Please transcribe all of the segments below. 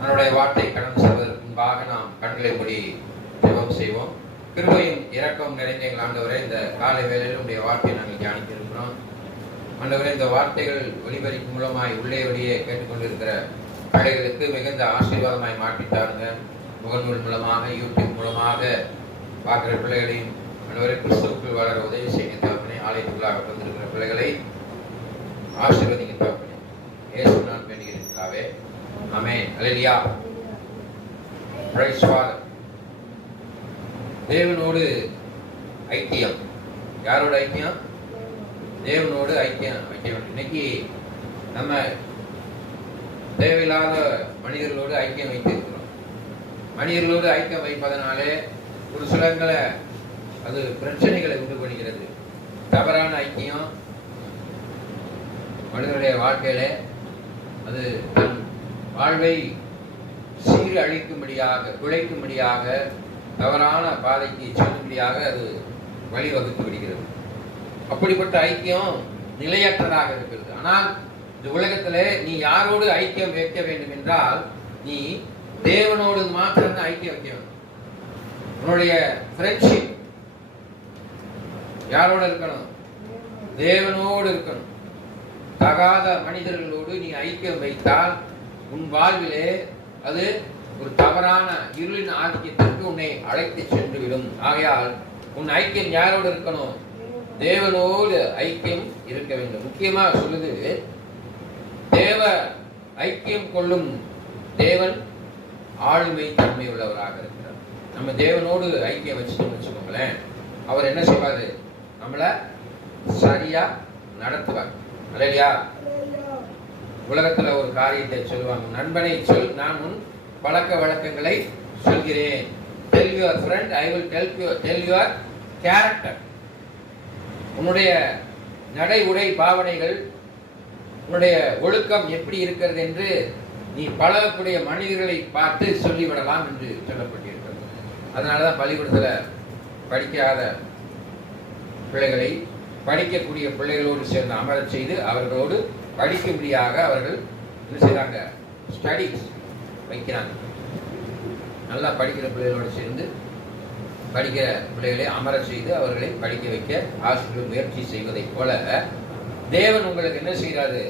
அவருடைய வார்த்தை கடந்து செல்வதற்கு முன்பாக நாம் கண்களை மூடி ஜெபம் செய்வோம். கிருபையும் இரக்கம் நிறைந்த எங்கள் ஆண்டவரே, இந்த காலை வேளையில் உடைய வார்த்தையை நாங்கள் தியானிக்க இருக்கிறோம். ஆண்டவரே, இந்த வார்த்தைகள் ஒலிபரிப்பு மூலமாய் உள்ளே வெளியே கேட்டுக்கொண்டிருக்கிற பிள்ளைகளுக்கு மிகுந்த ஆசீர்வாதமாய் மாற்றித்தாருங்க. முகநூல் மூலமாக, யூடியூப் மூலமாக பார்க்கிற பிள்ளைகளையும் ஆண்டவரே கிறிஸ்துவுக்குள் வளர உதவி செய்ய தகப்பனே. ஆலயத்துக்குள்ளாக வந்திருக்கிற பிள்ளைகளை ஆசீர்வதிக்க தகப்பனே. இயேசு நான் வேண்டுகிறேன். ஆமென். அல்லேலூயா. Praise father. தேவனோடு ஐக்கியம். யாரோட ஐக்கியம்? தேவனோடு ஐக்கியம் வைக்க வேண்டும். இன்னைக்கு நம்ம தேவையில்லாத மனிதர்களோடு ஐக்கியம் வைத்திருக்கிறோம். மனிதர்களோடு ஐக்கியம் வைப்பதனாலே ஒரு சிலங்களை அது பிரச்சனைகளை உண்டு பண்ணுகிறது. தவறான ஐக்கியம் மனிதனுடைய வாழ்க்கையில அது தன் வாழ்வை சீரழிக்கும்படியாக, குலைக்கும்படியாக, தவறான பாதைக்கு செல்லும்படியாக அது வழிவகுத்து விடுகிறது. அப்படிப்பட்ட ஐக்கியம் நிலையற்றதாக இருக்கிறது. ஆனால் இந்த உலகத்திலே நீ யாரோடு ஐக்கியம் வைக்க வேண்டும் என்றால், நீ தேவனோடு மாத்திரம் ஐக்கியம் வைக்க வேண்டும். உன்னுடைய ஃப்ரெண்ட்ஷிப் யாரோடு இருக்கணும்? தேவனோடு இருக்கணும். தகாத மனிதர்களோடு நீ ஐக்கியம் வைத்தால் உன் வாழ்விலே அது ஒரு தவறான இருளின் ஆதிக்கத்திற்கு உன்னை அழைத்து சென்று விடும். ஆகையால் உன் ஐக்கியம் யாரோடு இருக்கணும்? தேவனோடு ஐக்கியம் இருக்க வேண்டும். முக்கியமாக சொல்லுது, தேவ ஐக்கியம் கொள்ளும் தேவன் ஆளுமை தன்மை உள்ளவராக இருக்கிறார். நம்ம தேவனோடு ஐக்கியம் வச்சுக்கோங்களேன், அவர் என்ன செய்வாரு? நம்மளை சரியா நடத்துவார். அல்லேலூயா. உலகத்துல ஒரு காரியத்தை சொல்லுவாங்க, நண்பனை சொல், நான் உன் பழக்க வழக்கங்களை சொல்கிறேன். Tell your friend, I will tell your character. உன்னுடைய நடை உடை பாவனைகள், உன்னுடைய ஒழுக்கம் எப்படி இருக்கிறது என்று நீ பழகக்கூடிய மனிதர்களை பார்த்து சொல்லிவிடலாம் என்று சொல்லப்பட்டிருக்கிறது. அதனாலதான் பள்ளிக்கூடத்தில் படிக்காத பிள்ளைகளை படிக்கக்கூடிய பிள்ளைகளோடு சேர்ந்து அமரச் செய்து அவர்களோடு படிக்கும்படியாக அவர்கள் என்ன செய்றாங்க? ஸ்டடீஸ் வைக்கிறாங்க. நல்லா படிக்கிற பிள்ளைகளோடு சேர்ந்து படிக்கிற பிள்ளைகளை அமர செய்து அவர்களை படிக்க வைக்க ஆசிரியர் முயற்சி செய்வதை போல தேவன் உங்களுக்கு என்ன செய்கிறாரு?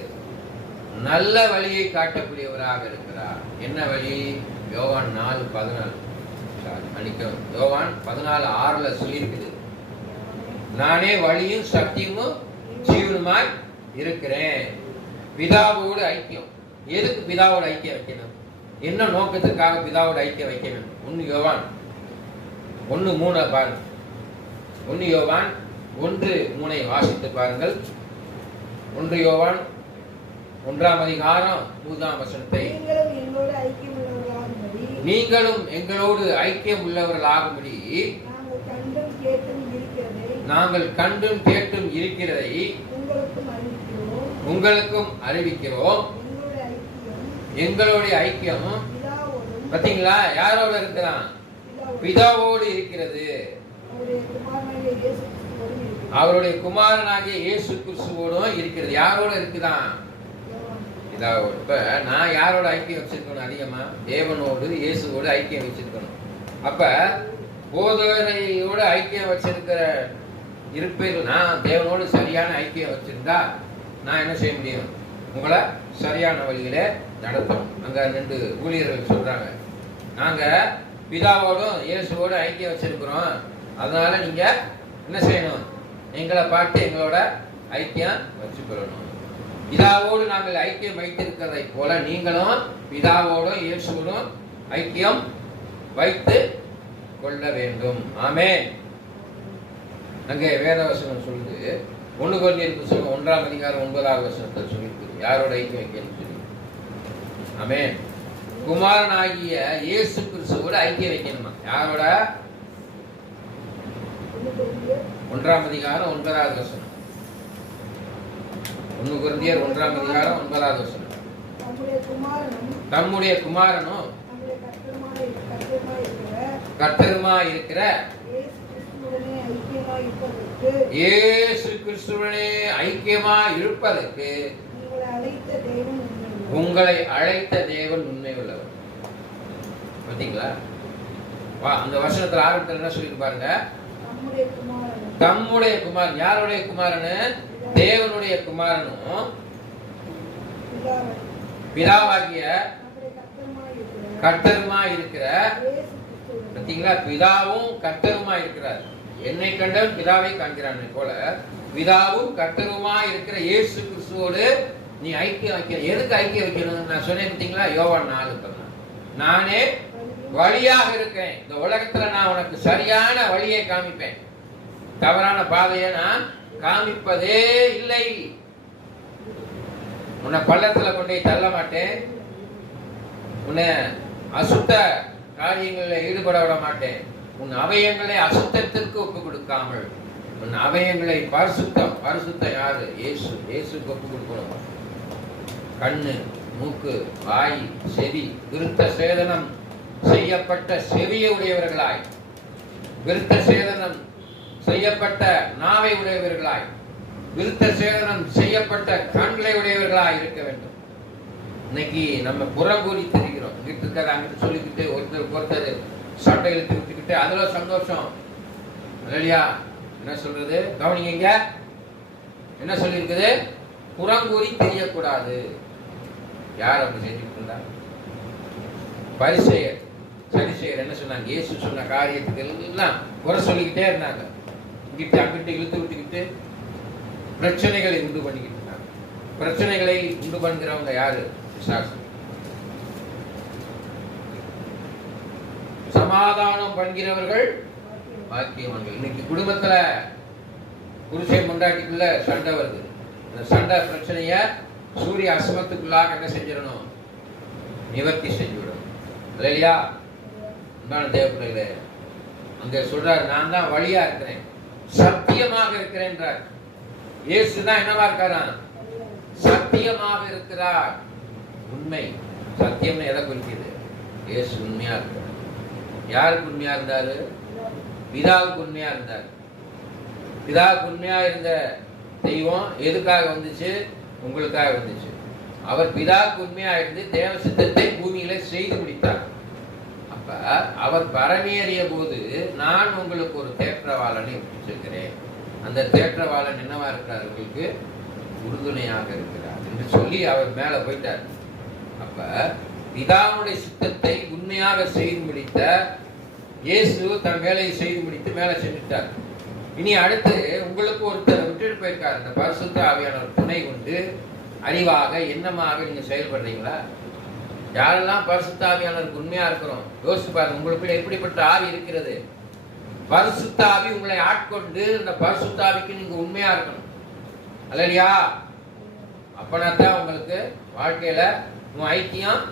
நல்ல வழியை காட்டக்கூடியவராக இருக்கிறார். என்ன வழி? யோவான் 4:14 யோவான் 14:6 சொல்லியிருக்குது, நானே வழியும் சத்தியமும் ஜீவனுமாய் இருக்கிறேன். பிதாவோடு ஐக்கியம். எதுக்கு பிதாவோடு ஐக்கியம் வைக்கணும்? என்ன நோக்கத்துக்காக பிதாவோடு ஐக்கியம் வைக்க வேண்டும்? 1 யோவான் 1:3 பாருங்க. 1 யோவான் 1:3 வாசித்து பாருங்கள். 1 யோவான் 1ஆம் அதிகாரம் 3ஆம் வசனத்தை, நீங்களும் எங்களோடு ஐக்கியம் உள்ளவர்களாகும்படி நாங்கள் கண்டும் கேட்டும் இருக்கிறதை உங்களுக்கும் அறிவிக்கிறோம். எங்களுடைய ஐக்கியம் பாத்தீங்களா? யாரோட இருக்கிறான்? பிதாவோடு இருக்கிறது. அவருடைய குமாரனாகிய இயேசு கிறிஸ்துவோடும் இருக்கிறது. யாரோட இருக்குதான்? பிதாவோடு. இப்ப நான் யாரோட ஐக்கியம் வச்சிருக்கணும்? அதிகமா தேவனோடு, இயேசுவோடு ஐக்கியம் வச்சிருக்கணும். அப்ப போதகரையோட ஐக்கியம் வச்சிருக்கிற இருப்பீர்கள். நான் தேவனோடு சரியான ஐக்கியம் வச்சிருந்தா நான் என்ன செய்ய முடியும்? உங்களை சரியான வழியில நடத்தணும். அங்க 2 ஊழியர்கள் சொல்றாங்க, நாங்க பிதாவோடும் இயேசுவோடு ஐக்கியம் வச்சிருக்கிறோம், அதனால நீங்க என்ன செய்யணும்? எங்களை பார்த்து எங்களோட ஐக்கியம் வச்சுக்கொள்ளணும். பிதாவோடு நாங்கள் ஐக்கியம் வைத்திருக்கிறதை போல நீங்களும் பிதாவோடும் இயேசுவோடும் ஐக்கியம் வைத்து கொள்ள வேண்டும். ஆமென். அங்கே வேதவசனம் சொல்லுது, 1 கொரிந்தியர் புத்தகம் 1ஆம் அதிகாரம் 9ஆவது வசனத்தை சொல்லிருக்கு, யாரோட ஐக்கியம் வைக்கணும்னு சொல்லி. ஆமென். குமாரனாகிய இயேசு கிறிஸ்துவோட ஐக்கியம் வைக்கணுமா? யாரோட? 1ஆம் அதிகாரம் 9ஆவது வசனம். 1 கொரிந்தியர் 1ஆம் அதிகாரம் 9ஆவது வசனம். தம்முடைய குமாரனும் கர்த்தருமாய் இருக்கிற இயேசு கிறிஸ்துவுடனே ஐக்கியமாய் இருப்பதற்கு உங்களை அழைத்த தேவன் உண்மை உள்ளவர். பார்த்தீங்களா? அந்த வசனத்துல ஆரம்பத்தில் என்ன சொல்லிட்டு பாருங்க, தம்முடைய குமாரன். யாருடைய குமாரனு? தேவனுடைய குமாரனும் பிதாவாகிய கர்த்தருமா இருக்கிற. பார்த்தீங்களா? பிதாவும் கர்த்தருமா இருக்கிறார். என்னை கண்டவன் பிதாவை காண்கிறான் போல பிதாவும் கர்த்தருமா இருக்கிற இயேசு கிறிஸ்துவோடு நீ ஐக்கியம் வைக்கணும். எதுக்கு ஐக்கியம் வைக்கணும்? நான் சொன்னேன் பார்த்தீங்களா? யோவான் 4 நானே வழியாக இருக்கேன். இந்த உலகத்துல நான் உனக்கு சரியான வழியை காமிப்பேன், தவறான பாதையை நான் காமிப்பதே இல்லை. உன்னை பள்ளத்துல கொண்டு தள்ள மாட்டேன், உன்னை அசுத்த காரியங்களில் ஈடுபட விட மாட்டேன், உன் அவயங்களை அசுத்தத்திற்கு ஒப்பு கொடுக்காமல் உன் அவயங்களை பரிசுத்தம். பரிசுத்தம் யாரு? இயேசு. இயேசுக்கு ஒப்பு கொடுக்கணும். கண்ணு, மூக்கு, வாய், செவி விருத்த சேதனம் செய்யப்பட்ட செவியை உடையவர்களாய், விருத்த சேதனம் செய்யப்பட்ட நாவை உடையவர்களாய், விருத்த சேதனம் செய்யப்பட்ட கண்களை உடையவர்களாய் இருக்க வேண்டும். இன்னைக்கு நம்ம புறங்கூறி தெரிகிறோம். இங்கிட்டு இருக்காது அங்கிட்டு சொல்லிக்கிட்டு ஒருத்தர் சட்டை இழுத்து விட்டுக்கிட்டு அதுல சந்தோஷம் இல்லையா? என்ன சொல்றது? கவனிங்க, என்ன சொல்லி இருக்குது? புறங்கூறி தெரியக்கூடாது. யார் அப்படி செஞ்சுட்டு இருந்தா? பரிசேயர், சரிசேயர் என்ன சொன்னாங்க? இயேசு சொன்ன காரியத்துக்கு எல்லாம் குறை சொல்லிக்கிட்டே இருந்தாங்க. இங்கிட்டு அங்கிட்டு இழுத்து விட்டுக்கிட்டு பிரச்சனைகளை உண்டு பண்ணிக்கிட்டு இருந்தாங்க. பிரச்சனைகளை உண்டு பண்ணுகிறவங்க யாரு? பிசாசு. சமாதானம் பண்ணுகிறவர்கள் பாக்கியவான்கள். இன்னைக்கு குடும்பத்துல புருஷன் பொண்டாட்டிக்குள்ள சண்டை வருது. இந்த சண்டை பிரச்சனைய சூரிய அஸ்தமத்துக்குள்ளாக என்ன செஞ்சிடணும்? நிவர்த்தி செஞ்சுவிடும் இல்லையா? தேவப்பிள்ளைகளே, அங்க சொல்றாரு, நான் தான் வழியா இருக்கிறேன், சத்தியமாக இருக்கிறேன்றார். இயேசுதான் என்னவா இருக்காரா? சத்தியமாக இருக்கிறார். உண்மை. சத்தியம் எதை குறிக்கிறது? இயேசு உண்மையா இருக்கிறார். யாருக்கு உண்மையா இருந்தாரு? பிதாவுக்கு உண்மையா இருந்தார். பிதாவுக்கு உண்மையா இருந்த தெய்வம் எதுக்காக வந்துச்சு? உங்களுக்காக வந்துச்சு. அவர் பிதாவுக்கு உண்மையா இருந்து தேவ சித்தத்தை பூமியில செய்து முடித்தார். அப்ப அவர் பரமேறிய போது நான் உங்களுக்கு ஒரு தேற்றவாளனை வச்சிருக்கிறேன், அந்த தேற்றவாளன் என்னவா இருக்கிறார்? உங்களுக்கு உறுதுணையாக இருக்கிறார் என்று சொல்லி அவர் மேல போயிட்டார். அப்ப பிதாவுடைய சித்தத்தை உண்மையாக செய்து முடித்த இயேசு தன் வேலையை செய்து முடித்து மேலே சென்றுட்டார். இனி அடுத்து உங்களுக்கு ஒருத்தர் விட்டுட்டு போயிருக்காரு. இந்த பரிசுத்த ஆவியானவர் துணை கொண்டு அறிவாக எண்ணமாக நீங்க செயல்படுறீங்களா? யாரெல்லாம் பரிசுத்த ஆவியானவருக்கு உண்மையா இருக்கிறோம் யோசிச்சு பாருங்க. உங்களுக்குள்ள எப்படிப்பட்ட ஆவி இருக்கிறது? பரிசுத்த ஆவி உங்களை ஆட்கொண்டு இந்த பரிசுத்த ஆவிக்கு நீங்க உண்மையா இருக்கணும் அல்லையா? அப்பனாத்தான் உங்களுக்கு வாழ்க்கையில உன் ஐக்கியம்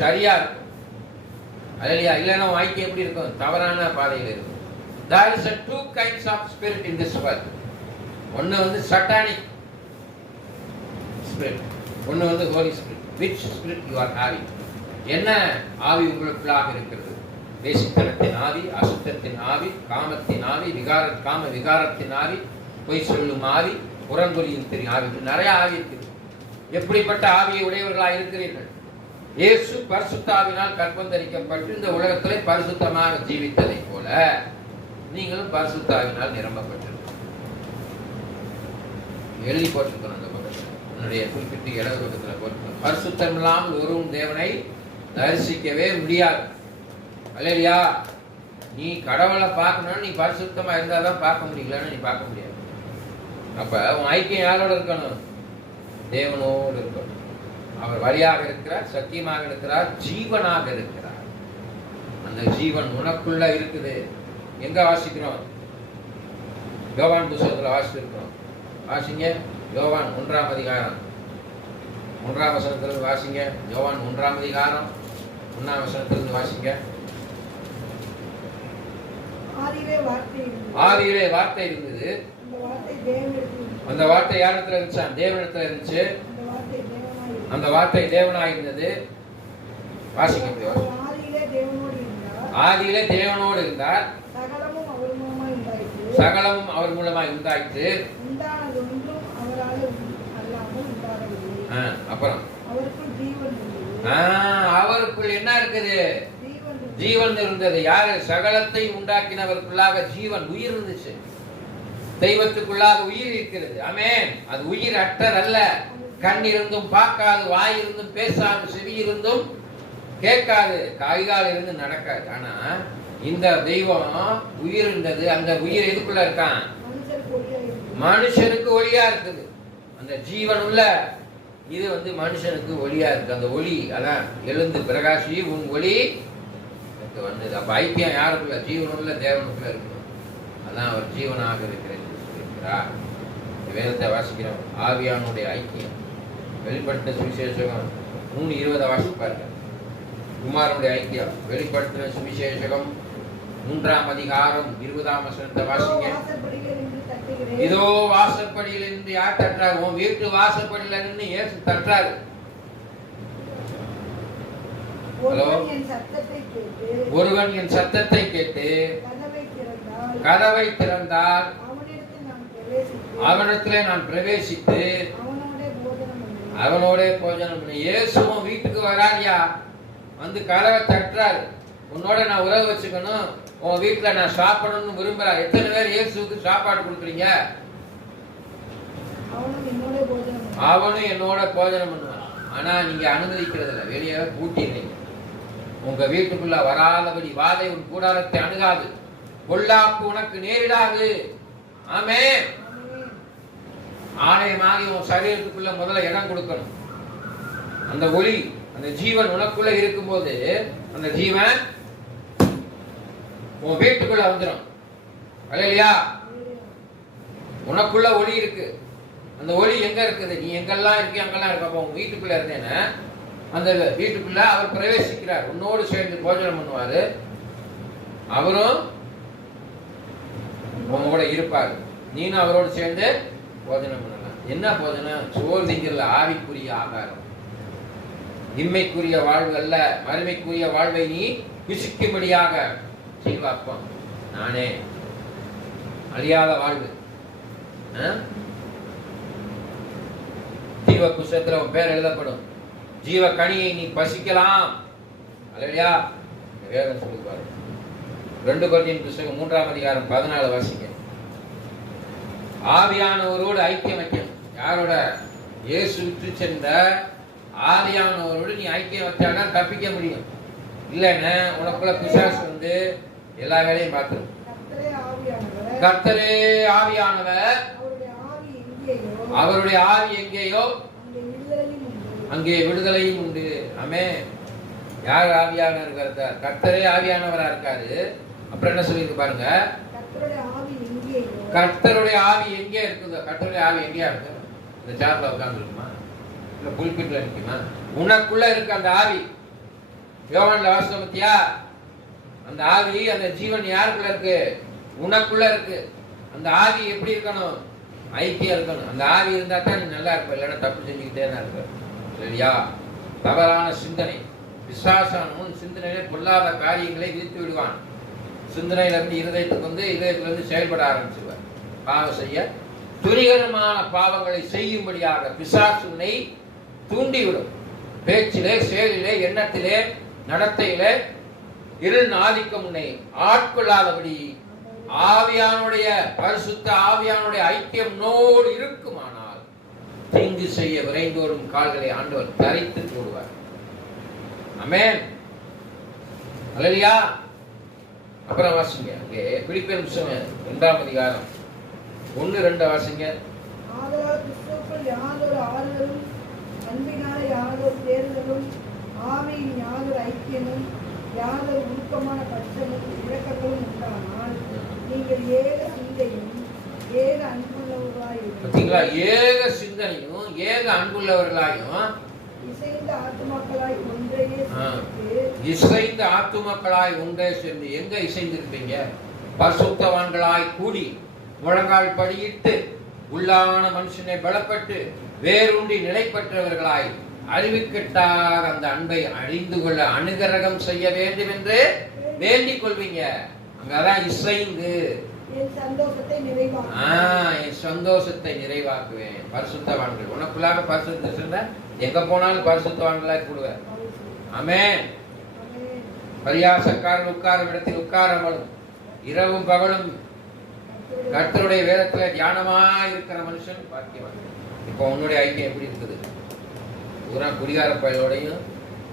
சரியா இருக்கும் அல்லையா? இல்லைன்னா உன் ஐக்கியம் எப்படி இருக்கும்? தவறான பாதையில் இருக்கும். There is a two kinds of spirit in this world. ஒன்னு வந்து satanic spirit, ஒன்னு வந்து holy spirit. Which spirit you are having? என்ன ஆவி உங்களுக்குள்ளாக இருக்கிறது? வேசித்தனத்தின் ஆவி, அசுத்தத்தின் ஆவி, காமத்தின் ஆவி, காம விகாரத்தின் ஆவி, பொய் சொல்லும் ஆவி, புறங்கொலியும் தெரியும் ஆவி, நிறைய ஆவி இருக்குது. எப்படிப்பட்ட ஆவியை உடையவர்களாக இருக்கிறீர்கள்? இயேசு பரிசுத்தாவினால் கற்பந்தரிக்கப்பட்டு இந்த உலகத்திலே பரிசுத்தமாக ஜீவித்ததை போல நீங்களும் பரிசுத்தாவினால் நிரம்பப்பட்டிருக்கணும். எழுதி போட்டிருக்கணும். அந்த பக்கத்தில் உன்னுடைய குறிப்பிட்ட இடது பக்கத்தில் போட்டிருக்கணும். பரிசுத்தம் இல்லாமல் ஒருவரும் தேவனை தரிசிக்கவே முடியாது அல்லையா? நீ கடவுளை பார்க்கணும்னா நீ பரிசுத்தமா இருந்தாதான் பார்க்க முடியலன்னு நீ பார்க்க முடியாது. அப்ப உன் ஐக்கியம் யாரோட இருக்கணும்? தேவனோடு இருக்கணும். அவர் வழியாக இருக்கிறார், சத்தியமாக இருக்கிறார், ஜீவனாக இருக்கிறார். அந்த ஜீவன் உனக்குள்ள இருக்குது. எங்க வாசிக்கிறோம்? யோவான் புத்தகத்துல வாசிச்சிருக்கிறோம். வாசிங்க. யோவான் 1ஆம் அதிகாரம் 1ஆம் வசனத்திலிருந்து வாசிங்க. யோவான் 1ஆம் அதிகாரம் 1ஆம் வசனத்திலிருந்து வாசிங்க. ஆதியிலே வார்த்தை இருந்தது, அந்த வார்த்தை யாரிடத்துல இருந்துச்சா? தேவனிடத்துல இருந்துச்சு. அந்த வார்த்தை தேவனாய் இருந்தது. வாசிக்க. ஆதியிலே தேவனோடு இருந்தார், சகலமும் அவர் மூலமாய் உண்டாயிற்று. அப்புறம் அவருக்குள் என்ன இருக்குது? ஜீவன் இருந்தது. யாரு? சகலத்தை உண்டாக்கினவருக்குள்ளாக ஜீவன், உயிர் இருந்துச்சு. தெய்வத்துக்குள்ளாக உயிர் இருக்கிறது. ஆமென். அது உயிர் அற்றர் அல்ல. கண் இருந்தும் பார்க்காது, வாய் இருந்தும் பேசாது, செவி இருந்தும் கேட்காது, கைகால் இருந்து நடக்காது. ஆனா இந்த தெய்வம் உயிர் இருந்தது. அந்த உயிர் எதுக்குள்ள இருக்கான்? மனுஷனுக்கு ஒளியா இருக்குது. அந்த ஜீவன் உள்ள இது மனுஷனுக்கு ஒளியா இருக்கு. அந்த ஒளி அதான் எழுந்து பிரகாசி உன் ஒளி வந்தது. அப்ப ஐக்கியம் யாருக்குள்ள? ஜீவனுள்ள தேவனுக்குள்ள இருக்கணும். அதான் அவர் ஜீவனாக இருக்கிறார். வேதத்தை வாசிக்கிறோம். ஆவியானுடைய ஐக்கியம் வெளிப்படுத்த சுவிசேஷகம் 3:20 வாசிப்பார்கள். குமாரனுடைய ஐக்கியம் வெளிப்படுத்தின சுவிசேஷகம் 3ஆம் அதிகாரம் 20ஆம் வசனத்தை வாசிங்க. இதோ வாசற்படியில் இருந்து யார் தட்டுறாரு? உன் வீட்டு வாசற்படியில நின்று இயேசு தட்டுறாரு. ஒருவன் என் சத்தத்தை கேட்டு கதவை திறந்தால் அவனிடத்திலே நான் பிரவேசித்து அவனோட போஜனம் பண்ணி. இயேசுவும் வீட்டுக்கு வராரியா, வந்து கதவை தட்டுறாரு. உன்னோட நான் உறவு வச்சுக்கணும், உன் வீட்டுல நான் சாப்பிடணும்னு விரும்புறேன். எத்தனை பேர் இயேசுக்கு சாப்பாடு கொடுக்குறீங்க? அவனும் என்னோட போஜனம் பண்ணுவான். ஆனா நீங்க அனுமதிக்கிறது இல்லை, வெளியே பூட்டிடுறீங்க. உங்க வீட்டுக்குள்ள வராதபடி வாதை உன் கூடாரத்தை அணுகாது, பொல்லாப்பு உனக்கு நேரிடாது. ஆமென். ஆலயமாகி உன் சரீரத்துக்குள்ள முதல்ல இடம் கொடுக்கணும். அந்த ஒளி, அந்த ஜீவன் உனக்குள்ள இருக்கும்போது அந்த ஜீவன் உன் வீட்டுக்குள்ள வந்துடும். இல்லையா? உனக்குள்ள ஒளி இருக்கு. அந்த ஒளி எங்க இருக்குது? நீ எங்கெல்லாம் இருக்கு அங்கெல்லாம் இருக்கு. அப்போ உங்க வீட்டுக்குள்ள இருந்தேன்னா அந்த வீட்டுக்குள்ள அவர் பிரவேசிக்கிறார். உன்னோடு சேர்ந்து போஜனம் பண்ணுவாரு. அவரும் உங்களோட இருப்பாரு. நீனும் அவரோடு சேர்ந்து போஜனம் பண்ணலாம். என்ன போஜனம்? சோறு திங்கல, ஆவிக்குரிய ஆகாரம். இம்மைக்குரிய வாழ்வு அல்ல, மறுமைக்குரிய வாழ்வை நீ புசிக்கும்படியாக செய்வாப்பம். நானே அழியாத வாழ்வு. ஜீவ புஸ்தகத்துல உன் பேர் எழுதப்படும். ஜீவ கனியை நீ பசிக்கலாம். அல்லையா? வேதம் சொல்லுவாரு. 2 கொரிந்தியர் புஸ்தகம் 3ஆம் அதிகாரம் 14 வாசிங்க. ஆவியானவரோடு ஐக்கியம் வைக்கணும். யாரோட? இயேசு விட்டு சென்ற ஆவியானவரோடு நீ ஐக்கியம் வச்சாதான் தப்பிக்க முடியும். இல்லைன்னா உனக்குள்ள பிசாசு வந்து எல்லா வேலையும் பார்த்துரும். கர்த்தரே ஆவியானவர், அவருடைய ஆவி எங்கேயோ அங்கே விடுதலையும் உண்டு. ஆமென். யார் ஆவியானவர் இருக்கிறார்? கர்த்தரே ஆவியானவரா இருக்காரு. அப்புறம் என்ன சொல்லிருக்கு பாருங்க, கர்த்தருடைய ஆவி எங்கே இருக்குது? கர்த்தருடைய ஆவி எங்கேயா இருக்கு? இந்த சேர்ல உட்கார்ந்து இருக்குமா? இல்ல புல்பிட்ல இருக்குமா? உனக்குள்ள இருக்கு அந்த ஆவி. யோவான்ல வாசித்தோம்த்தியா? அந்த ஆவி, அந்த ஜீவன் யாருக்குள்ள இருக்கு? உனக்குள்ள இருக்கு. அந்த ஆவி எப்படி இருக்கணும்? ஐக்கியம் இருக்கணும். அந்த ஆவி இருந்தா தான் நீ நல்லா இருப்ப. இல்லைன்னா தப்பு செஞ்சுக்கிட்டே தான் இருப்ப. சரியா? தவறான சிந்தனை, பிசாசானவன் சிந்தனையிலே பொல்லாத காரியங்களை விதித்து விடுவான். சிந்தனையில இருந்து இருதயத்துக்கு வந்து இதயத்திலிருந்து செயல்பட ஆரம்பிச்சுவார். பாவம் செய்ய, துணிகரமான பாவங்களை செய்யும்படியாக பிசாசுனை தூண்டிவிடும். பேச்சிலே, செயலிலே, எண்ணத்திலே, நடத்தையிலே இருள் ஆதிக்கம் உன்னை ஆட்கொள்ளாதபடி ஆவியானுடைய பரிசுத்த ஆவியானுடைய ஐக்கியம் நோடு இருக்குமானால் தீங்கு செய்ய விரைந்தோடும் கால்களை ஆண்டவர் தரித்து போடுவார். ஆமென். அல்லேலூயா. அப்புறம் வாசிங்க. அங்கே பிலிப்பியர் புத்தகம் 2ஆம் அதிகாரம் 1-2 வாசிங்க. ஆதலால் கிறிஸ்துவுக்குள் யாதொரு ஆறுதலும் அன்பினாலே யாதொரு தேர்தலும் ஆவியின் யாதொரு ஐக்கியமும் யாதொரு உருக்கமான பட்சமும் இரக்கங்களும் உண்டானால் நீங்கள் ஏக சிந்தையும் ஏக அன்புள்ளவர்களாயும், பார்த்தீங்களா? ஏக சிந்தனையும் ஏக அன்புள்ளவர்களாயும் இசைந்த ஆத்துமாக்களாய் ஒன்றையே இசைந்த ஆத்துமாக்களாய் ஒன்றே சேர்ந்து. எங்க இசைந்திருப்பீங்க? பரிசுத்தவான்களாய் கூடி முழங்கால் படியிட்டு உள்ளான மனுஷனை பலப்பட்டு வேரூண்டி நிலை பெற்றவர்களாய் அறிவுக்கெட்டார் அந்த அன்பை அழிந்து கொள்ள அனுகிரகம் செய்ய வேண்டும் என்று வேண்டிக் கொள்வீங்க. அங்கதான் இசைந்து என் சந்தோஷத்தை நிறைவாக்குவேன். பரிசுத்தவான்கள் உனக்குள்ளாக பரிசுத்த எங்க போனாலும் பரிசுத்தவான்களாய் கூடுவேன். ஆமென். பரியாசக்காரன் உட்காரும் இடத்தில் உட்காராமலும் இரவும் பகலும் கர்த்தருடைய வேதத்துல தியானமா இருக்கிற மனுஷன் பாக்கியவான். இப்போ உன்னுடைய ஐக்கியம் எப்படி இருக்குது? பூரா குடிகார பயலோடையும்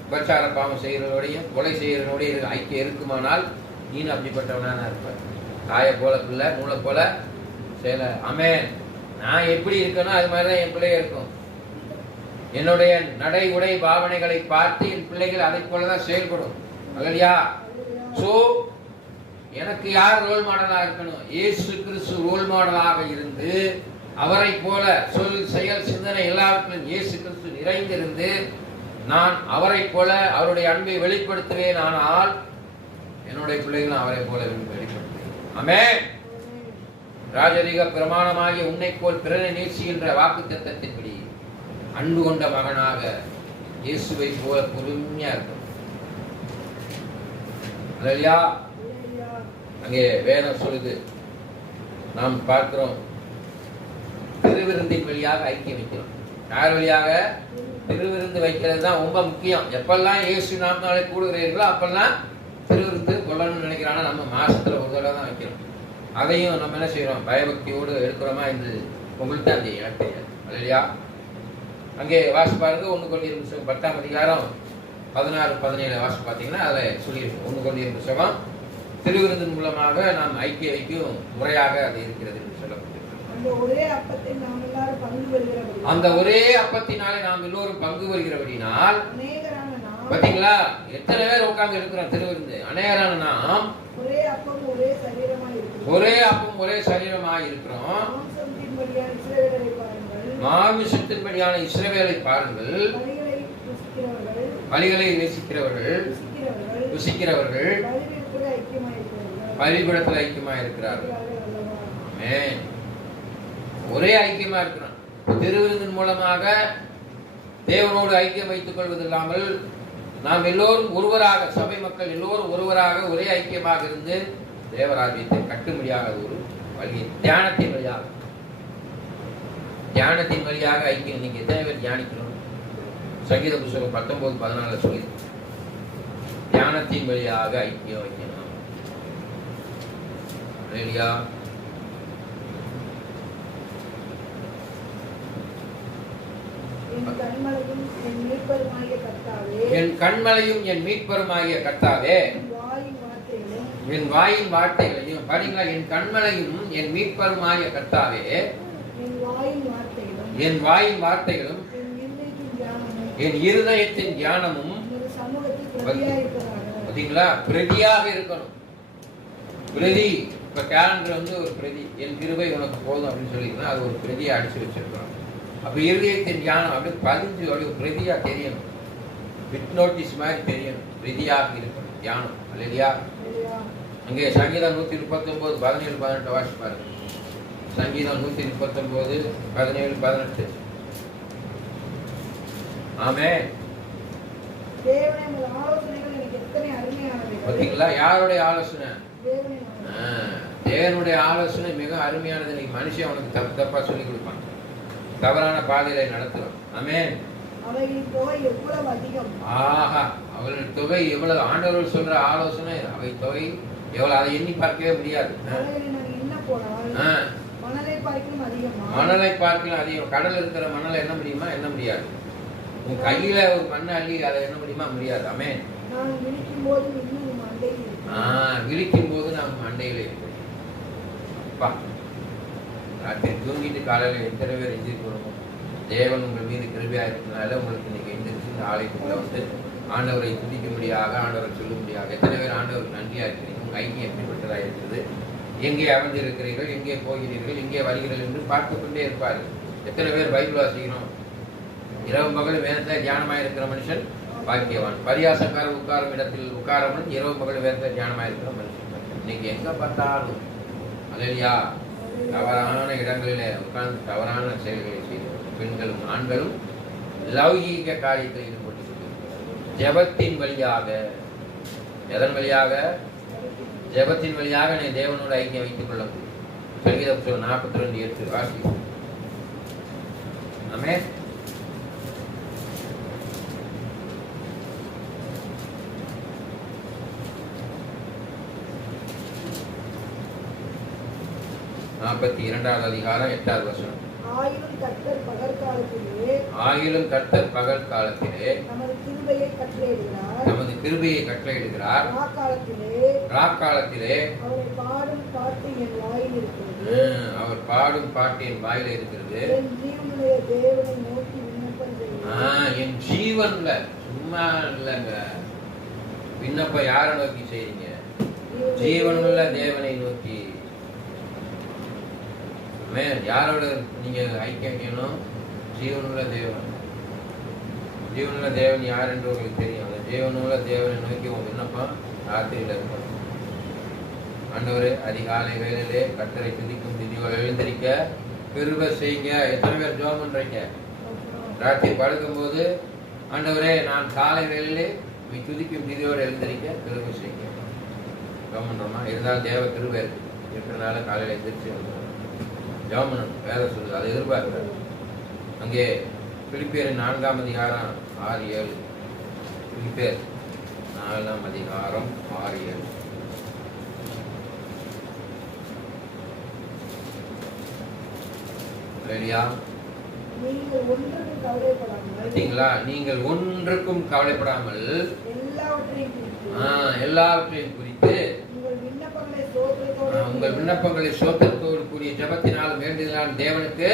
உபச்சார பாவம் செய்கிறவரோடையும் கொலை செய்கிறவனோடையும் ஐக்கியம் இருக்குமானால் நீனும் அப்படிப்பட்டவனா இருப்ப. தாயை போல பிள்ளை, நூலை போல செயல. ஆமென். நான் எப்படி இருக்கணும் அது மாதிரிதான் என் பிள்ளைய இருக்கும். என்னுடைய நடை உடை பாவனைகளை பார்த்து என் பிள்ளைகள் அதை போலதான் செயல்படும். அல்லையா? சோ எனக்கு யார் ரோல் மாடலா இருக்கணும்? இயேசு கிறிஸ்து ரோல் மாடலாக இருந்து அவரை போல சொல் செயல் சிந்தனை எல்லாவற்றிலும் இயேசு கிறிஸ்து நிறைந்திருந்து நான் அவரை போல அவருடைய அன்பை வெளிப்படுத்துவேன். ஆனால் என்னுடைய பிள்ளைகளும் அவரை போல வெளிப்படுத்துவேன். ஆமென். ராஜரிக பிரமாணமாகிய உன்னை போல் பிறனை நேசிக்கின்ற வாக்குத்தத்தத்தின்படி அன்பு கொண்ட மகனாக இயேசுவை போல பொறுமையா இருக்கும். அல்லேலூயா. அங்கே வேதம் சொல்லுது, நாம் பார்க்கிறோம், திருவிருந்தின் வழியாக ஐக்கியம் வைக்கிறோம். யார் வழியாக? திருவிருந்து வைக்கிறது தான் ரொம்ப முக்கியம். எப்பெல்லாம் இயேசு நாமத்தினாலே கூடுகிறீர்களோ அப்பெல்லாம் திருவிருந்து கொள்ளணும்னு நினைக்கிறானா நம்ம மாசத்துல ஒரு தடவை தான் வைக்கிறோம். அதையும் நம்ம என்ன செய்யறோம்? பயபக்தியோடு எடுக்கிறோமா என்று உங்களுக்கு தான் தெரியும், எனக்கு தெரியாது. அல்லையா? அங்கே வாசி பாருங்க, 1 கொரிந்தியர் புத்தகம் 10ஆம் அதிகாரம் 16-17 வாசி பார்த்தீங்கன்னா அதில் சொல்லியிருக்கோம். 1 கொரிந்தியர் புத்தகம் திருவிருந்தின் மூலமாக நாம் ஐக்கிய வைக்கும் முறையாக அது இருக்கிறது என்று சொல்லப்பட்டிருக்கிறது. அந்த ஒரே அப்பத்தினாலே நாம் எல்லோரும் பங்கு வருகிறபடினால், பாத்தீங்களா எத்தனை பேர் உட்கார்ந்து இருக்கிறோம் திருவிருந்து? அநேகரான நாம் ஒரே அப்பம் ஒரே சரீரமாய் இருக்கிறோம். மாமிசத்தின்படியான இஸ்ரவேலை பாருங்கள். பலிகளை நேசிக்கிறவர்கள் ருசிக்கிறவர்கள் பலிபீடத்தில் ஐக்கியமாக இருக்கிறார்கள். ஆமென். ஒரே ஐக்கியமா இருக்கிறோம். திருவிருந்தின் மூலமாக தேவனோடு ஐக்கியம் வைத்துக் கொள்வது இல்லாமல் நாம் எல்லோரும் ஒருவராக, சபை மக்கள் எல்லோரும் ஒருவராக ஒரே ஐக்கியமாக இருந்து தேவராஜ்யத்தை கட்டும்படியாக ஒரு வழி. தியானத்தின் வழியாக ஐக்கியம். நீங்க எத்தனை பேர் தியானிக்கணும்? சங்கீத புத்தகம் 19-14 சொல்லி தியானத்தின் வழியாக ஐக்கியம் வைக்கணும். அல்லேலூயா. என் கண்மலையும் என் மீட்பருமாகிய கர்த்தாவே, என் வாயின் வார்த்தைகளையும் பாருங்களா, என் கண்மலையும் என் மீட்பருமாகிய கர்த்தாவே, என் வாயின் வார்த்தைகளும் என் இருதயத்தின் தியானமும் பாத்தீங்களா பிரதியாக இருக்கணும். பிரதி இப்ப கேலண்டர் ஒரு பிரதி, என் கிருபை உனக்கு போதும் அப்படின்னு சொல்லிக்கலாம், அது ஒரு பிரதியை அடிச்சு வச்சிருக்கணும். அப்ப இருதயத்தின் தியானம் அப்படியே பதிஞ்சு அப்படியே பிரதியா தெரியணும், பிட் நோட்டீஸ் மாதிரி தெரியணும், பிரதியாக இருக்கணும் தியானம். அல்லையா? அங்கே சங்கீதம் 139-17-18 வாசிப்பாரு. சங்கீதம் 139-17-18. ஆமென். பாத்தீங்களா யாருடைய ஆலோசனை? தேவனுடைய ஆலோசனை மிக அருமையானது. இன்னைக்கு மனுஷன் அவனுக்கு தப்பா சொல்லி கொடுப்பான், தவறான பாதையில நடத்துறோம். ஆமென். ஆஹா, அவர்கள் தொகை எவ்வளவு! ஆண்டவர்கள் சொல்ற ஆலோசனை அவை தொகை எவ்வளவு, அதை எண்ணி பார்க்கவே முடியாது. மணலை பார்க்கலாம் அதிகம். கடல் இருக்கிற மணலை என்ன முடியுமா? என்ன முடியாது. உன் கையில ஒரு மண்ணை அள்ளி அதை என்ன முடியுமா? முடியாது. ஆமென். விழிக்கும் போது நாம் மண்டையில இருக்கிறோம். ராத்திரி தூங்கிட்டு காலையில எத்தனை பேர் எந்திரிக்கணும்? தேவன் உங்கள் மீது கிருபையா இருக்கிறதுனால உங்களுக்கு இன்னைக்கு எந்திரிச்சு இந்த ஆலயத்துக்குள்ள ஆண்டவரை துதிக்கும்படியாக, ஆண்டவரை சொல்லும்படியாக எத்தனை பேர் ஆண்டவருக்கு நன்றியா இருக்கிறீங்க? உங்க ஐக்கியம் எப்படிப்பட்டதா இருக்கிறது? எங்கே அமர்ந்திருக்கிறீர்கள், எங்கே போகிறீர்கள், எங்கே வருகிறீர்கள் என்று பார்த்து கொண்டே இருப்பாரு. எத்தனை பேர் பைபிள் வாசிக்கணும்? இரவு பகல் வேதத்தில் தியானமாக இருக்கிற மனுஷன் பாக்கியவான். பரியாசக்காரர் உட்காரும் இடத்தில் உட்காரவன் இரவு பகல் வேதத்தில் தியானமாக இருக்கிற மனுஷன். இன்னைக்கு எங்க பார்த்தாலும் அல்லேலூயா தவறான இடங்களிலே உட்கார்ந்து தவறான செயல்களை செய்து பெண்களும் ஆண்களும் லௌகீக காரியத்தில் ஈடுபட்டு ஜெபத்தின் வழியாக, எதன் வழியாக? ஜெபத்தின் வழியாக நீ தேவனோட ஐக்கியம் வைத்துக் கொள்ள முடியும். சங்கீதம் 42:8 வாசி. ஆமென். 42வது அதிகாரம் 8வது வசனம். ஆயினும் கர்த்தர் பகற்காலத்திலே ஆயிலும் கர்த்தர் பகல் காலத்திலே நமது கிருபையை கட்டளையிடுகிறார். நமது கிருபையை கட்டளையிடுகிறார். ராக்காலத்திலே அவரை பாடும் பாட்டு என் வாயில் இருக்கிறது. அவர் பாடும் பாட்டு என் வாயில இருக்கிறது. என் ஜீவனுடைய தேவனை நோக்கி விண்ணப்பம் செய்கிறேன். என் ஜீவன்ல சும்மா இல்லைங்க. விண்ணப்பம் யாரை நோக்கி செய்றீங்க? ஜீவனுள்ள தேவனை நோக்கி. யாரோட நீங்க ஐக்கியம் வைக்கணும்? ஜீவனுள்ள தேவன். ஜீவனுள்ள தேவன் யார் என்று உங்களுக்கு தெரியும். அந்த ஜீவனுள்ள தேவனை நோக்கி உங்க விண்ணப்பம் ராத்திரியில இருக்கணும். ஆண்டவரே, அதிகாலை வேளையிலே கர்த்தரை துதிக்கும் திதியோடு எழுந்திருக்க கிருபை செய்யுங்க. எத்தனை பேர் ஜெபம் பண்றீங்க? ராத்திரி படுக்கும்போது, ஆண்டவரே நான் காலை வேளையிலே நீ துதிக்கும் திதியோடு எழுந்திருக்க கிருபை செய்யுங்க. ஜெபம் பண்றோமா? இருந்தாலும் தேவ கிருபை இருக்கு. இருக்கிறனால காலையில் எழுந்திரிச்சு ஜெபம் பண்ணணும். வேதம் சொல்லுது, அதை எதிர்பார்க்கிறார். அங்கே பிலிப்பியர் 4ஆம் அதிகாரம் 6-7. பிலிப்பியர் 4ஆம் அதிகாரம் 6-7. சரியா? நீங்கள் ஒன்றுக்கும் கவலைப்படாமல் பார்த்தீங்களா? நீங்கள் ஒன்றுக்கும் கவலைப்படாமல் எல்லாவற்றையும் குறித்து உங்கள் விண்ணப்பங்களை சோத்திரத்தோடு கூடிய ஜெபத்தினால் வேண்டுதலால் தேவனுக்கு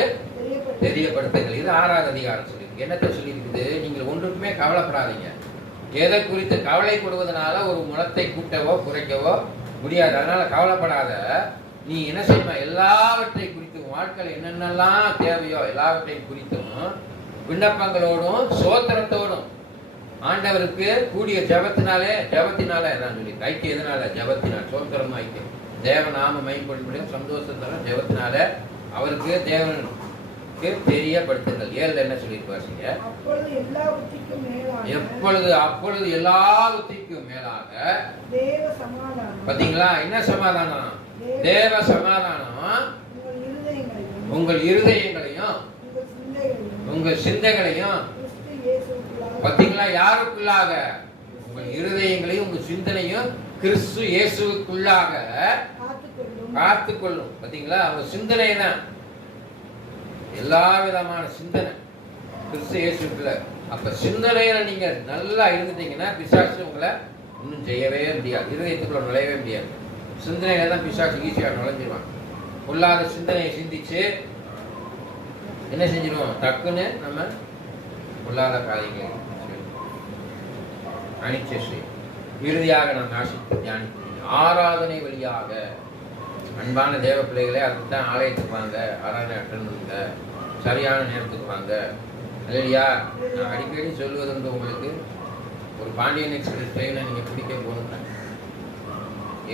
தெரியப்படுத்துங்கள். இது 6வது அதிகாரம் சொல்லியிருக்கு. என்னத்தை சொல்லியிருக்குது? நீங்கள் ஒன்றுக்குமே கவலைப்படாதீங்க. எதை குறித்து கவலைப்படுவதனால ஒரு முளத்தை கூட்டவோ குறைக்கவோ முடியாது. அதனால கவலைப்படாத. நீ என்ன செய்யணும்? எல்லாவற்றை குறித்தும் வாழ்க்கையில் என்னென்னலாம் தேவையோ எல்லாவற்றையும் குறித்தும் விண்ணப்பங்களோடும் சோத்திரத்தோடும் ஆண்டவருக்கு கூடிய ஜபத்தினாலே நான் சொல்லி ஐக்கியம். எதனால? ஜபத்தினால். சோத்திரம் ஐக்கியம். தேவநாம மைப்படும்படியும் சந்தோஷத்தால ஜபத்தினால அவருக்கு தேவனுக்கு தெரியப்படுத்துங்கள். 7 என்ன சொல்லியிருப்பாங்க? அப்பொழுது எல்லாவற்றிற்கும் மேலாக பாத்தீங்களா? என்ன சமாதானம்? தேவ சமாதானம் உங்கள் இருதயங்களையும் உங்கள் சிந்தைகளையும். பாத்தீங்களா? யாருக்குள்ளாக? உங்கள் இருதயங்களையும் உங்கள் சிந்தனையும் கிறிஸ்து இயேசுவுக்குள்ளாக காத்துக்கொள்ளும். பாத்தீங்களா? அவங்க சிந்தனை தான் எல்லா விதமான சிந்தனை கிறிஸ்து இயேசுக்குள்ள. அப்ப சிந்தனையில நீங்க நல்லா இருந்துட்டீங்கன்னா பிசாசு உங்களை ஒன்றும் செய்யவே முடியாது. இருதயத்துக்குள்ள நுழையவே முடியாது. சிந்தனையில தான் பிசாசு ஈஸியாக நுழைஞ்சிருவான். பொல்லாத சிந்தனையை சிந்திச்சு என்ன செஞ்சிருவோம்? டக்குன்னு நம்ம பொல்லாத காரியங்கள் அணிச்சை செய்யும். இறுதியாக நாம் நாசித்து தியானித்து ஆராதனை வழியாக அன்பான தேவ பிள்ளைகளே, அதுக்கு தான் ஆலயத்துக்கு வாங்க, ஆராதனை அட்டன் பண்ணுங்க, சரியான நேரத்துக்கு வாங்க. இல்லையா? நான் அடிக்கடி சொல்வதுண்டு உங்களுக்கு. ஒரு பாண்டியன் எக்ஸ்பிரஸ் ட்ரெயினை நீங்கள் பிடிக்க போகணுங்க,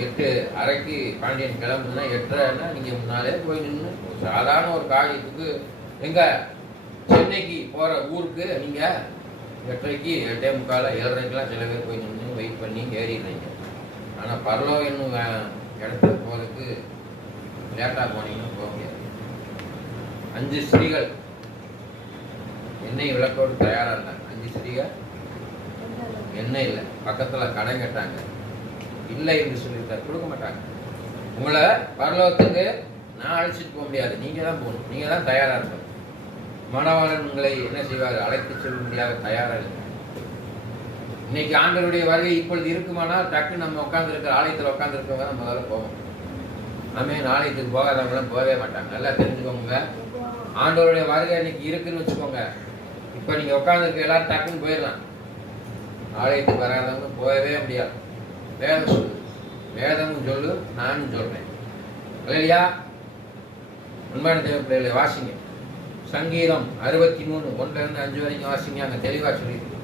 8:30க்கு பாண்டியன் கிளம்புனா 8:30ன்னா நீங்கள் முன்னாலே போய் நின்று சாதாரண ஒரு காரியத்துக்கு எங்க சென்னைக்கு போகிற ஊருக்கு நீங்கள் 8:30க்கு 8:45 7:30க்கெலாம் சில பேர் போய் நின்று வெயிட் பண்ணி ஏறிடுறீங்க. ஆனால் பரலோகம் இன்னும் இடத்துக்கு போகிறதுக்கு லேட்டாக போனீங்கன்னா போக முடியாது. 5 ஸ்திரீகள் எண்ணெய் விளக்கோடு தயாராக இருந்தாங்க. 5 ஸ்திரீகள் எண்ணெய் இல்லை, பக்கத்தில் கடை கட்டாங்க. இல்லை என்று சொல்லியிருக்காரு, கொடுக்க மாட்டாங்க. உங்களை பரலோகத்துக்கு நான் அழைச்சிட்டு போக முடியாது, நீங்கள் தான் போகணும், நீங்கள் தான் தயாராக இருக்கணும். மணவாளன் உங்களை என்ன செய்வார்? அழைத்து செல்ல முடியாத தயாராக இல்லை. இன்னைக்கு ஆண்டவருடைய வருகை இப்பொழுது இருக்குமானால் டக்கு நம்ம உட்காந்துருக்கிற ஆலயத்தில் உட்காந்துருக்கவங்க தான் முதல்ல போவோம். நம்ம ஆலயத்துக்கு போகாதவங்களாம் போகவே மாட்டாங்க. நல்லா தெரிஞ்சுக்கோங்க. ஆண்டவருடைய வருகை இன்னைக்கு இருக்குன்னு வச்சுக்கோங்க. இப்போ நீங்கள் உட்காந்துருக்க எல்லாரும் டக்குன்னு போயிடலாம். ஆலயத்துக்கு வராதவங்க போகவே முடியாது. வேதம் சொல்லு, வேதமும் சொல்லு, நானும் சொல்றேன். இல்லையா? உண்மையான தேவ பிள்ளைகளை வாசிங்க. சங்கீதம் 63 1-5 வரைக்கும் வாசிங்க. அங்கே தெளிவாக சொல்லியிருக்கு.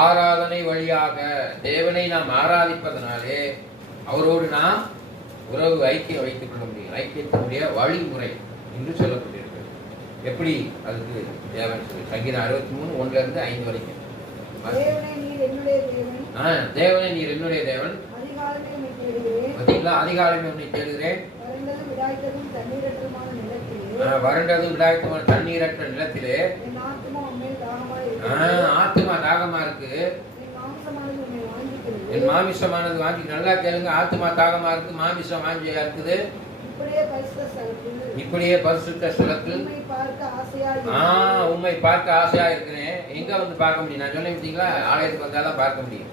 ஆராதனை வழியாக தேவனை நாம் ஆராதிப்பதனாலே அவரோடு நாம் உறவு ஐக்கியம் வைத்துக் கொள்ள முடியும். ஐக்கியத்தினுடைய வழிமுறை என்று சொல்லப்பட்டிருக்கு. எப்படி அதுக்கு தேவன் சொல்லி சங்கீதம் 63 1-5 வரைக்கும். தேவனே நீர் என்னுடைய தேவன். பார்த்தீங்களா? அதிகாலமே உன்னை தேடுகிறேன். வறண்டதும் விடாய்த்தமான தண்ணீரற்ற நிலத்திலே ஆத்துமா தாகமா இருக்கு. என் மாமிசமானது வாங்கி. நல்லா கேளுங்க. ஆத்துமா தாகமா இருக்கு, மாமிசம் வாஞ்சியா இருக்குது. இப்படியே பரிசுத்த ஸ்தலத்தில் உம்மை பார்க்க ஆசையா இருக்கிறேன். எங்க வந்து பார்க்க முடியும்? நான் சொன்னேன் பார்த்தீங்களா, ஆலயத்துக்கு வந்தாதான் பார்க்க முடியும்,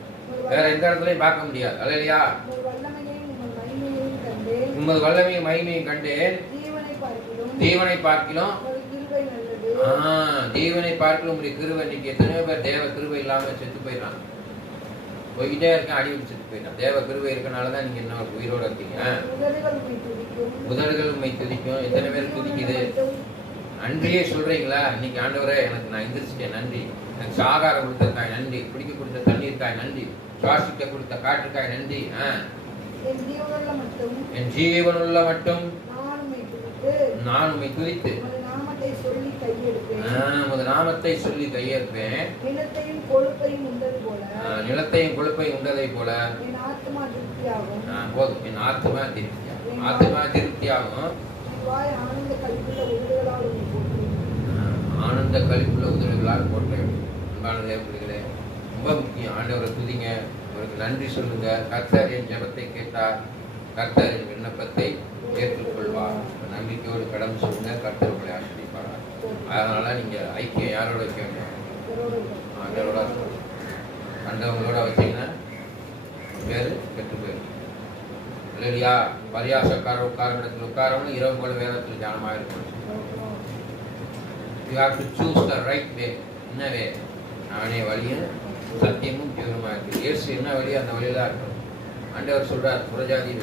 வேற எந்த இடத்துலயும் பார்க்க முடியாது. அல்லையா? உமது வல்லமையும் மகிமையும் கண்டேன். தேவனை பார்க்கிலும் தேவனை பார்க்கலும் உங்களுடைய கிருபை. இன்னைக்கு எத்தனையோ பேர் தேவ கிருபை இல்லாம செத்து போயிடறான். போய்கிட்டே இருக்கேன், அடிவிட்டு செத்து போயிட்டான். தேவ கிருபை இருக்கனாலதான் நீங்க என்ன உயிரோட இருக்கீங்க. உதடுகள் உண்மை துதிக்கும். எத்தனை பேர் துதிக்குது? நன்றியே சொல்றீங்களா? இன்னைக்கு ஆண்டவரே எனக்கு நான் எந்திரிச்சிட்டேன், நன்றி. எனக்கு சாகாரம் கொடுத்ததுக்காய் நன்றி, குடிக்க கொடுத்த தண்ணீருக்காய் நன்றி, சுவாசிக்க கொடுத்த காற்றுக்காய் நன்றி. என் ஜீவனுள்ள மட்டும் நான் உம்மை துதித்து உமது நாமத்தை சொல்லி கையேற்பேன். நிலத்தையும் கொழுப்பையும் உண்டதை போல போதும், என் ஆத்மா திருப்தியாகும். ஆத்மா திருப்தியாகும். ஆனந்த கழிப்புள்ள உதவிகளால் போற்றேன். அன்பான தேவப்பிள்ளைகளே, ரொம்ப முக்கியம். ஆண்டவரை துதிங்க, அவருக்கு நன்றி சொல்லுங்க. கர்த்தர் என் ஜெபத்தை கேட்டார், கர்த்தர் என் விண்ணப்பத்தை ஏற்றுக்கொள்வார். நம்பிக்கையோடு கடன் சொல்லுங்க, கர்த்தர் உங்களை ஆசீர்வதிப்பார். அதனால நீங்க ஐக்கியம் யாரோட வைக்கணும்? ஆண்டவரோட. கண்டவங்களோட வச்சீங்கன்னா பேரு கெட்டு போயிடும். இல்லையா? பரியாசக்காரர் உட்கார இடத்துல உட்காரவங்க இரவு போல வேதத்தில் தியானமாக இருக்கணும். You have to choose the right way. என்ன வே? நானே வழியும் சத்தியமும் ஜீவனுமாக இருக்கு. இயேசு என்ன வழி, அந்த வழியில இருக்கணும். ஆண்டவர் சொல்றார், புறஜாதி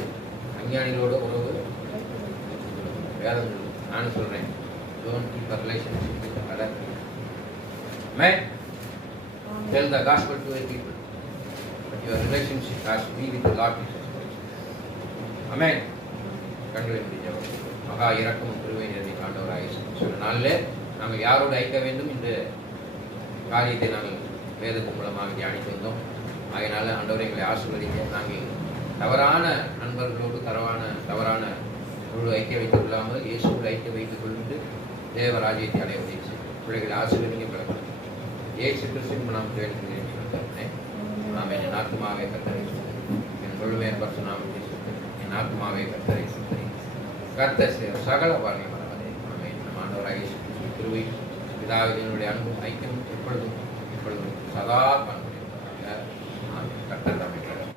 அஞ்ஞானிகளோட உறவு வேதம். நானும் சொல்றேன், don't keep a relationship with other people. Amen. Tell the gospel to the people, but your relationship has to be with the Lord Jesus Christ. Amen. கண்களை முடிஞ்சவர் மகா இரக்கமும் கிருபை நிறைந்த ஆண்டவராக இயேசு நாளிலே நாங்கள் யாரோடு ஐக்க வேண்டும் என்ற காரியத்தை நாங்கள் வேதத்தின் மூலமாக தியானித்து வந்தோம். அதனால ஆண்டவரை எங்களை ஆசீர்வதிங்க. நாங்கள் தவறான நண்பர்களோடு தவறான ஐக்கிய வைத்துக் கொள்ளாமல் இயேசுவோடு ஐக்கிய வைத்துக் கொண்டு தேவராஜ்யத்தை அடைய உதவி செய்யும். பிள்ளைகளை ஆசீர்வதிங்க. பிறகு இயேசு கிறிஸ்துவின் நாம் தேடுகிறேன். நாம் என் ஆத்மாவை கர்த்தரை என் முழுமையான பரிசு நாமத்தை என் ஆத்மாவை கர்த்தரை கர்த்தர் சகல பாருங்க மறவாதே. ஆமென். நம் ஆண்டவராகிய இயேசு கிறிஸ்துவின் கிருபை, பிதாவினுடைய அன்பும் ஐக்கியம் எப்பொழுதும் சதா